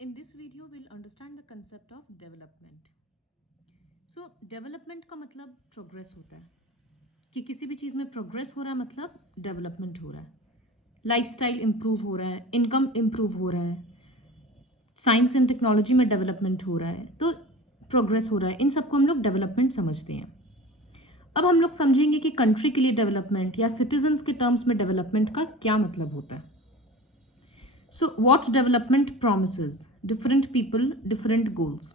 In this video, we'll understand the concept of development. So, development का मतलब progress होता है कि किसी भी चीज़ में progress हो रहा है मतलब development हो रहा है, lifestyle improve हो रहा है, income improve हो रहा है, साइंस एंड टेक्नोलॉजी में डेवलपमेंट हो रहा है, तो प्रोग्रेस हो रहा है। इन सबको हम लोग डेवलपमेंट समझते हैं। अब हम लोग समझेंगे कि कंट्री के लिए डेवलपमेंट या सिटीजन्स के टर्म्स में डेवलपमेंट का क्या मतलब होता है। So what development promises different people different goals.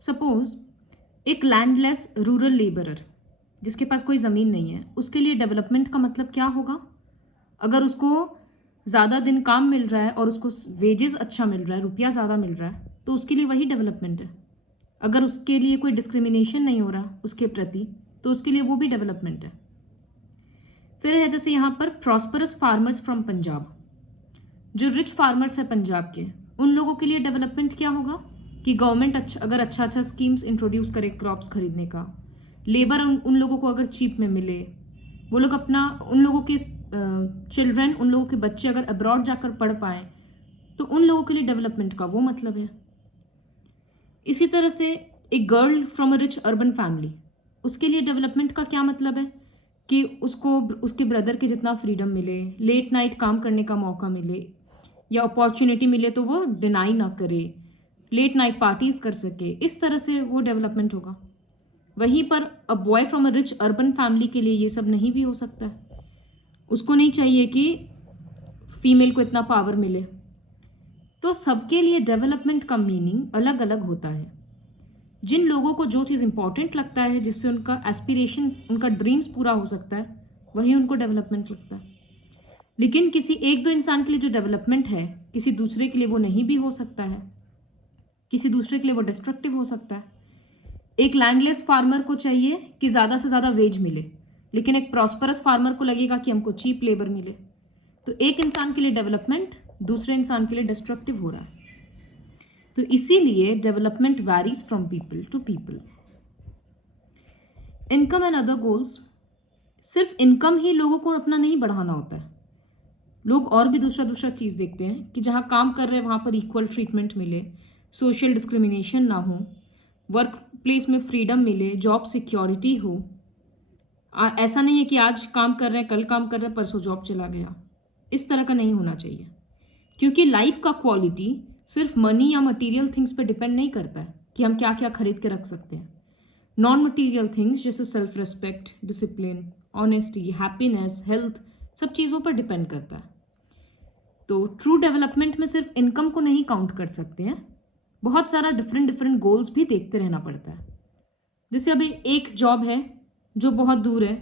Suppose एक लैंडलेस रूरल लेबरर जिसके पास कोई ज़मीन नहीं है, उसके लिए डेवलपमेंट का मतलब क्या होगा? अगर उसको ज़्यादा दिन काम मिल रहा है और उसको वेजेस अच्छा मिल रहा है, रुपया ज़्यादा मिल रहा है, तो उसके लिए वही डेवलपमेंट है। अगर उसके लिए कोई डिस्क्रिमिनेशन नहीं हो रहा उसके प्रति, तो उसके लिए वो भी डेवलपमेंट है। फिर है जैसे यहाँ पर प्रॉस्परस फार्मर्स फ्रॉम पंजाब, जो रिच फार्मर्स है पंजाब के, उन लोगों के लिए डेवलपमेंट क्या होगा कि गवर्नमेंट अगर अच्छा स्कीम्स इंट्रोड्यूस करे क्रॉप्स खरीदने का, लेबर उन लोगों को अगर चीप में मिले, वो लोग अपना उन लोगों के चिल्ड्रन उन लोगों के बच्चे अगर अब्रॉड जाकर पढ़ पाएँ, तो उन लोगों के लिए डेवलपमेंट का वो मतलब है। इसी तरह से एक girl from a rich urban family, उसके लिए डेवलपमेंट का क्या मतलब है कि उसको उसके ब्रदर के जितना फ्रीडम मिले, लेट नाइट काम करने का मौका मिले या अपॉर्चुनिटी मिले तो वो डिनाई ना करे, लेट नाइट पार्टीज कर सके, इस तरह से वो डेवलपमेंट होगा। वहीं पर a boy from a rich urban family के लिए ये सब नहीं भी हो सकता है। उसको नहीं चाहिए कि फीमेल को इतना पावर मिले। तो सबके लिए डेवलपमेंट का मीनिंग अलग अलग होता है। जिन लोगों को जो चीज़ इंपॉर्टेंट लगता है, जिससे उनका एस्पिरेशंस, उनका ड्रीम्स पूरा हो सकता है, वही उनको डेवलपमेंट लगता है। लेकिन किसी एक दो इंसान के लिए जो डेवलपमेंट है, किसी दूसरे के लिए वो नहीं भी हो सकता है, किसी दूसरे के लिए वो डिस्ट्रक्टिव हो सकता है। एक लैंडलेस फार्मर को चाहिए कि ज़्यादा से ज़्यादा वेज मिले, लेकिन एक प्रॉस्परस फार्मर को लगेगा कि हमको चीप लेबर मिले। तो एक इंसान के लिए डेवलपमेंट दूसरे इंसान के लिए डिस्ट्रक्टिव हो रहा है। तो इसीलिए development varies from people to people. Income and other goals, सिर्फ इनकम ही लोगों को अपना नहीं बढ़ाना होता है। लोग और भी दूसरा चीज़ देखते हैं कि जहाँ काम कर रहे हैं वहाँ पर इक्वल ट्रीटमेंट मिले, सोशल डिस्क्रिमिनेशन ना हो, वर्क प्लेस में फ्रीडम मिले, जॉब सिक्योरिटी हो। ऐसा नहीं है कि आज काम कर रहे हैं, कल काम कर रहे हैं, परसों जॉब चला गया। इस तरह का नहीं होना चाहिए, क्योंकि लाइफ का क्वालिटी सिर्फ मनी या मटेरियल थिंग्स पे डिपेंड नहीं करता है कि हम क्या क्या खरीद के रख सकते हैं। नॉन मटेरियल थिंग्स जैसे self respect, discipline, honesty, happiness, health, सब चीज़ों पर डिपेंड करता है। तो ट्रू डेवलपमेंट में सिर्फ इनकम को नहीं काउंट कर सकते हैं, बहुत सारा डिफरेंट गोल्स भी देखते रहना पड़ता है। जैसे अभी एक जॉब है जो बहुत दूर है,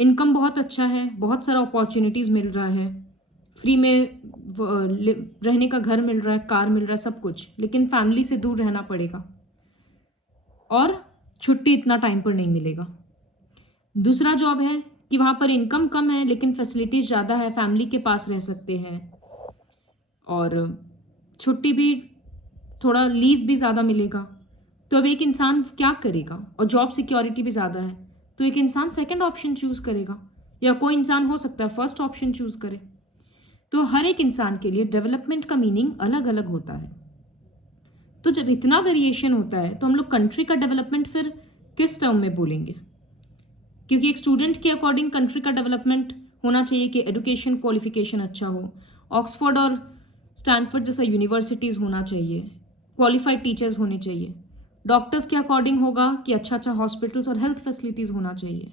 इनकम बहुत अच्छा है, बहुत सारा अपॉर्चुनिटीज़ मिल रहा है, फ्री में रहने का घर मिल रहा है, कार मिल रहा है, सब कुछ, लेकिन फैमिली से दूर रहना पड़ेगा और छुट्टी इतना टाइम पर नहीं मिलेगा। दूसरा जॉब है कि वहाँ पर इनकम कम है लेकिन फैसिलिटीज़ ज़्यादा है, फैमिली के पास रह सकते हैं और छुट्टी भी, थोड़ा लीव भी ज़्यादा मिलेगा। तो अब एक इंसान क्या करेगा? और जॉब सिक्योरिटी भी ज़्यादा है, तो एक इंसान सेकंड ऑप्शन चूज़ करेगा, या कोई इंसान हो सकता है फर्स्ट ऑप्शन चूज़ करे। तो हर एक इंसान के लिए डेवलपमेंट का मीनिंग अलग अलग होता है। तो जब इतना वेरिएशन होता है तो हम लोग कंट्री का डेवलपमेंट फिर किस टर्म में बोलेंगे? क्योंकि एक स्टूडेंट के अकॉर्डिंग कंट्री का डेवलपमेंट होना चाहिए कि एजुकेशन क्वालिफिकेशन अच्छा हो, ऑक्सफोर्ड और स्टैनफोर्ड जैसा यूनिवर्सिटीज़ होना चाहिए, क्वालिफाइड टीचर्स होने चाहिए। डॉक्टर्स के अकॉर्डिंग होगा कि अच्छा हॉस्पिटल्स और हेल्थ फैसिलिटीज़ होना चाहिए।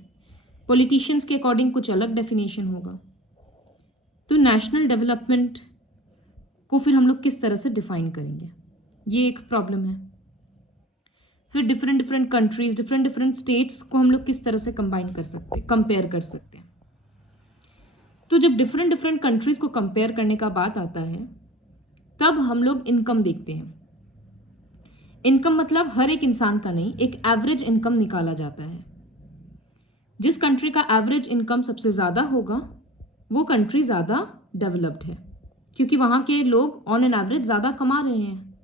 पॉलिटिशियंस के अकॉर्डिंग कुछ अलग डेफिनेशन होगा। तो नेशनल डेवलपमेंट को फिर हम लोग किस तरह से डिफाइन करेंगे, ये एक प्रॉब्लम है। फिर डिफरेंट कंट्रीज, डिफरेंट स्टेट्स को हम लोग किस तरह से कंपेयर कर सकते हैं। तो जब डिफरेंट कंट्रीज को कंपेयर करने का बात आता है, तब हम लोग इनकम देखते हैं। इनकम मतलब हर एक इंसान का नहीं, एक एवरेज इनकम निकाला जाता है। जिस कंट्री का एवरेज इनकम सबसे ज़्यादा होगा वो कंट्री ज़्यादा डेवलप्ड है, क्योंकि वहाँ के लोग ऑन एन एवरेज ज़्यादा कमा रहे हैं।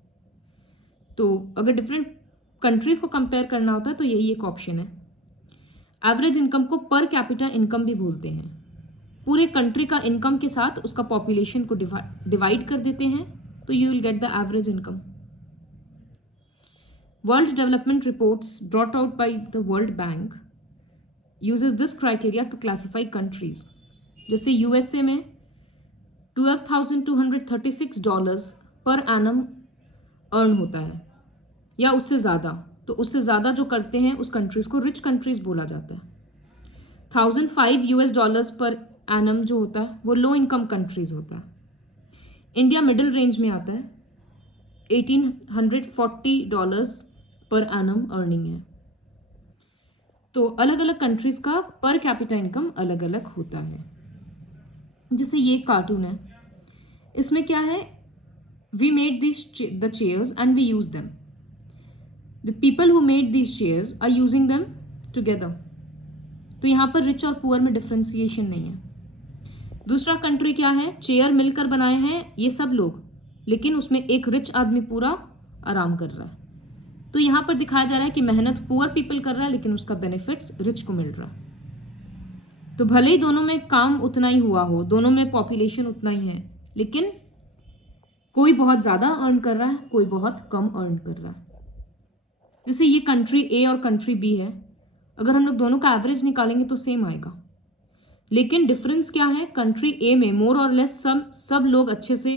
तो अगर डिफरेंट कंट्रीज़ को कंपेयर करना होता है तो यही एक ऑप्शन है। एवरेज इनकम को पर कैपिटा इनकम भी बोलते हैं। पूरे कंट्री का इनकम के साथ उसका पॉपुलेशन को डिवाइड कर देते हैं तो you will get the average income. World Development Reports brought out by the World Bank uses this criteria to classify countries. जैसे USA में $12,236 पर एनम अर्न होता है या उससे ज़्यादा, तो उससे ज़्यादा जो करते हैं उस कंट्रीज़ को रिच कंट्रीज़ बोला जाता है. $1,005 पर एनम जो होता है वो लो इनकम कंट्रीज़ होता है. इंडिया मिडिल रेंज में आता है, $1,840 पर एनम अर्निंग है. तो अलग अलग कंट्रीज़ का पर कैपिटा इनकम अलग अलग होता है. जैसे ये कार्टून है, इसमें क्या है, we made the chairs and we use them. The people who made these chairs are using them together. तो यहाँ पर रिच और पुअर में डिफ्रेंसिएशन नहीं है. दूसरा कंट्री क्या है, चेयर मिलकर बनाए हैं ये सब लोग, लेकिन उसमें एक रिच आदमी पूरा आराम कर रहा है. तो यहाँ पर दिखाया जा रहा है कि मेहनत पुअर पीपल कर रहा है लेकिन उसका बेनिफिट्स रिच को मिल रहा है. तो भले ही दोनों में काम उतना ही हुआ हो, दोनों में पॉपुलेशन उतना ही है, लेकिन कोई बहुत ज़्यादा अर्न कर रहा है, कोई बहुत कम अर्न कर रहा है. जैसे ये कंट्री ए और कंट्री बी है, अगर हम लोग दोनों का एवरेज निकालेंगे तो सेम आएगा, लेकिन डिफरेंस क्या है, कंट्री ए में मोर और लेस सब लोग अच्छे से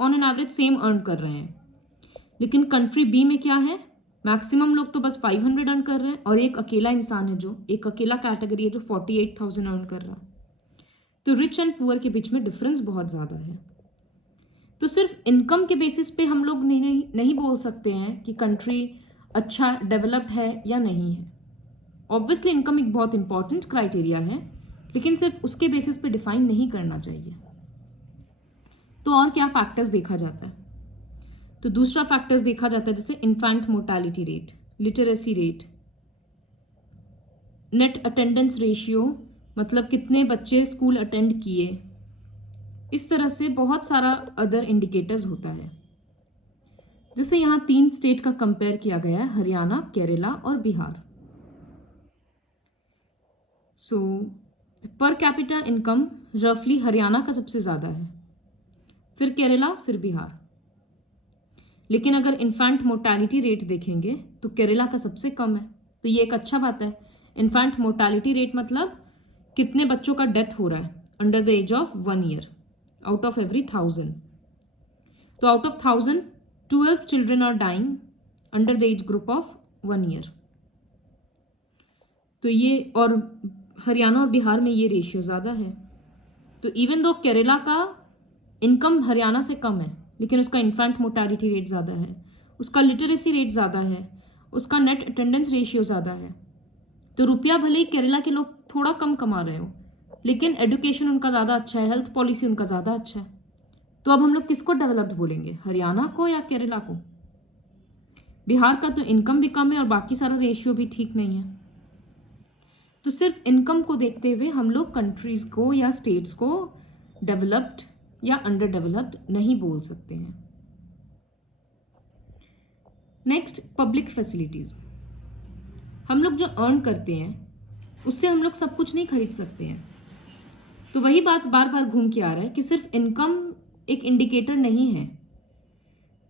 on an average same earn कर रहे हैं, लेकिन कंट्री बी में क्या है, मैक्सिमम लोग तो बस 500 अर्न कर रहे हैं और एक अकेला इंसान है, जो एक अकेला कैटेगरी है जो 48,000 अर्न कर रहा है. तो रिच एंड पुअर के बीच में डिफरेंस बहुत ज़्यादा है. तो सिर्फ इनकम के बेसिस पे हम लोग नहीं बोल सकते हैं कि कंट्री अच्छा डेवलप्ड है या नहीं है. ऑब्वियसली इनकम एक बहुत इंपॉर्टेंट क्राइटेरिया है, लेकिन सिर्फ उसके बेसिस पे डिफाइन नहीं करना चाहिए. तो और क्या फैक्टर्स देखा जाता है, तो दूसरा फैक्टर्स देखा जाता है जैसे infant mortality rate, literacy rate, net attendance ratio, मतलब कितने बच्चे स्कूल अटेंड किए. इस तरह से बहुत सारा अदर इंडिकेटर्स होता है. जैसे यहाँ 3 स्टेट का कंपेयर किया गया है, हरियाणा, केरला और बिहार. सो पर कैपिटा इनकम रफली हरियाणा का सबसे ज़्यादा है, फिर केरला, फिर बिहार. लेकिन अगर इन्फेंट मोर्टेलिटी रेट देखेंगे तो केरला का सबसे कम है. तो ये एक अच्छा बात है. इन्फेंट मोर्टेलिटी रेट मतलब कितने बच्चों का डेथ हो रहा है under the age of 1 year out of every 1000. तो out of 1000 12 children are dying under the age group of 1 year. तो ये, और हरियाणा और बिहार में ये रेशियो ज़्यादा है. तो इवन दो केरला का इनकम हरियाणा से कम है, लेकिन उसका इन्फेंट मोर्टेलिटी रेट ज़्यादा है, उसका लिटरेसी रेट ज़्यादा है, उसका नेट अटेंडेंस रेशियो ज़्यादा है. तो रुपया भले ही केरला के लोग थोड़ा कम कमा रहे हो, लेकिन एजुकेशन उनका ज़्यादा अच्छा है, हेल्थ पॉलिसी उनका ज़्यादा अच्छा है. तो अब हम लोग किसको डेवलप्ड बोलेंगे, हरियाणा को या केरला को? बिहार का तो इनकम भी कम है और बाकी सारा रेशियो भी ठीक नहीं है. तो सिर्फ इनकम को देखते हुए हम लोग कंट्रीज़ को या स्टेट्स को डेवलप्ड या अंडर डेवलप्ड नहीं बोल सकते हैं. Next, public facilities. हम लोग जो अर्न करते हैं उससे हम लोग सब कुछ नहीं खरीद सकते हैं. तो वही बात बार बार घूम के आ रहा है कि सिर्फ इनकम एक इंडिकेटर नहीं है.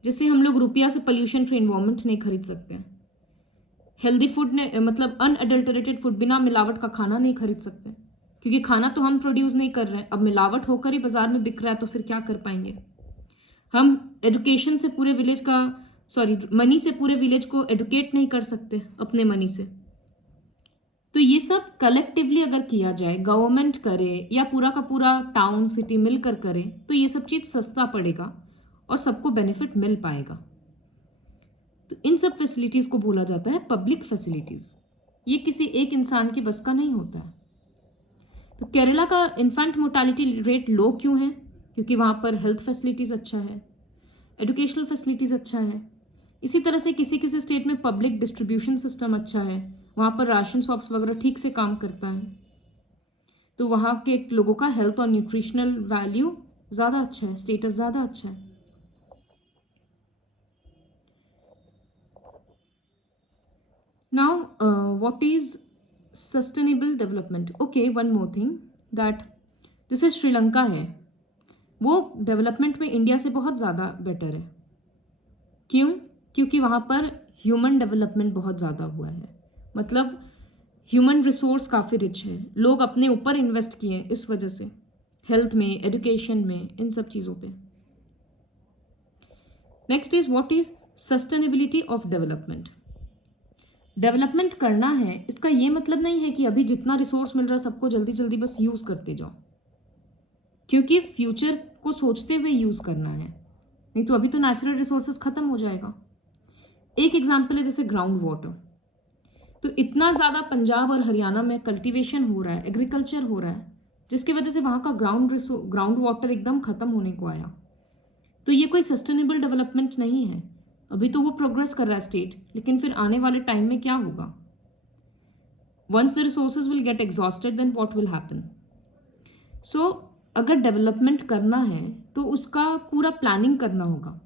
जैसे हम लोग रुपया से पोल्यूशन फ्री एनवायरनमेंट नहीं खरीद सकते, हेल्दी फूड ने मतलब अनएडल्टरेटेड फूड, बिना मिलावट का खाना नहीं खरीद सकते, क्योंकि खाना तो हम प्रोड्यूस नहीं कर रहे हैं. अब मिलावट होकर ही बाजार में बिक रहा है तो फिर क्या कर पाएंगे. हम एजुकेशन से पूरे विलेज का मनी से पूरे विलेज को एडुकेट नहीं कर सकते अपने मनी से. तो ये सब कलेक्टिवली अगर किया जाए, गवर्नमेंट करे या पूरा का पूरा टाउन सिटी मिलकर करे, तो ये सब चीज़ सस्ता पड़ेगा और सबको बेनिफिट मिल पाएगा. तो इन सब फैसिलिटीज़ को बोला जाता है पब्लिक फैसिलिटीज़. ये किसी एक इंसान की बस का नहीं होता है. तो केरला का इन्फेंट मोर्टेलिटी रेट लो क्यों है? क्योंकि वहाँ पर हेल्थ फैसिलिटीज़ अच्छा है, एजुकेशनल फैसिलिटीज़ अच्छा है. इसी तरह से किसी किसी स्टेट में पब्लिक डिस्ट्रीब्यूशन सिस्टम अच्छा है, वहाँ पर राशन शॉप्स वगैरह ठीक से काम करता है, तो वहाँ के लोगों का हेल्थ और न्यूट्रिशनल वैल्यू ज़्यादा अच्छा है, स्टेटस ज़्यादा अच्छा है. Now what is sustainable development? Okay, one more thing, that this is Sri Lanka है. वो डेवलपमेंट में इंडिया से बहुत ज़्यादा बेटर है। क्यों? क्योंकि वहाँ पर ह्यूमन डेवलपमेंट बहुत ज़्यादा हुआ है, मतलब ह्यूमन रिसोर्स काफ़ी रिच है, लोग अपने ऊपर इन्वेस्ट किए हैं इस वजह से, हेल्थ में, एजुकेशन में, इन सब चीज़ों पे। Next is what is sustainability of development. Development करना है इसका ये मतलब नहीं है कि अभी जितना रिसोर्स मिल रहा है सबको जल्दी जल्दी बस यूज़ करते जाओ, क्योंकि फ्यूचर को सोचते हुए यूज़ करना है, नहीं तो अभी तो नेचुरल रिसोर्सेज ख़त्म हो जाएगा। एक एग्जाम्पल है जैसे ग्राउंड वाटर, तो इतना ज़्यादा पंजाब और हरियाणा में कल्टीवेशन हो रहा है, एग्रीकल्चर हो रहा है, जिसकी वजह से वहाँ का ग्राउंड वाटर एकदम ख़त्म होने को आया। तो ये कोई सस्टेनेबल डेवलपमेंट नहीं है। अभी तो वो प्रोग्रेस कर रहा है स्टेट, लेकिन फिर आने वाले टाइम में क्या होगा? Once the resources will get exhausted then what will happen? So अगर डेवलपमेंट करना है तो उसका पूरा प्लानिंग करना होगा,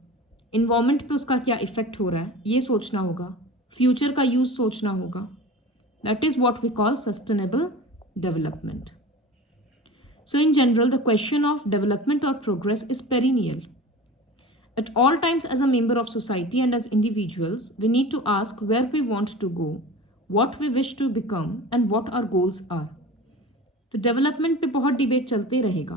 इन्वायरमेंट पे उसका क्या इफेक्ट हो रहा है ये सोचना होगा, फ्यूचर का यूज सोचना होगा। That is what we call sustainable development. So in general the question of development और progress is perennial. At all times, as a member of society and as individuals, we need to ask where we want to go, what we wish to become, and what our goals are. तो development पे बहुत debate चलते रहेगा,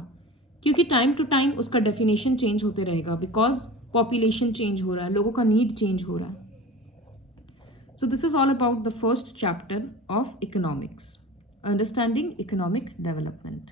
क्योंकि time to time उसका definition change होते रहेगा, because population change हो रहा है, लोगों का नीड चेंज हो रहा है। So this is all about the first chapter of economics, understanding economic development.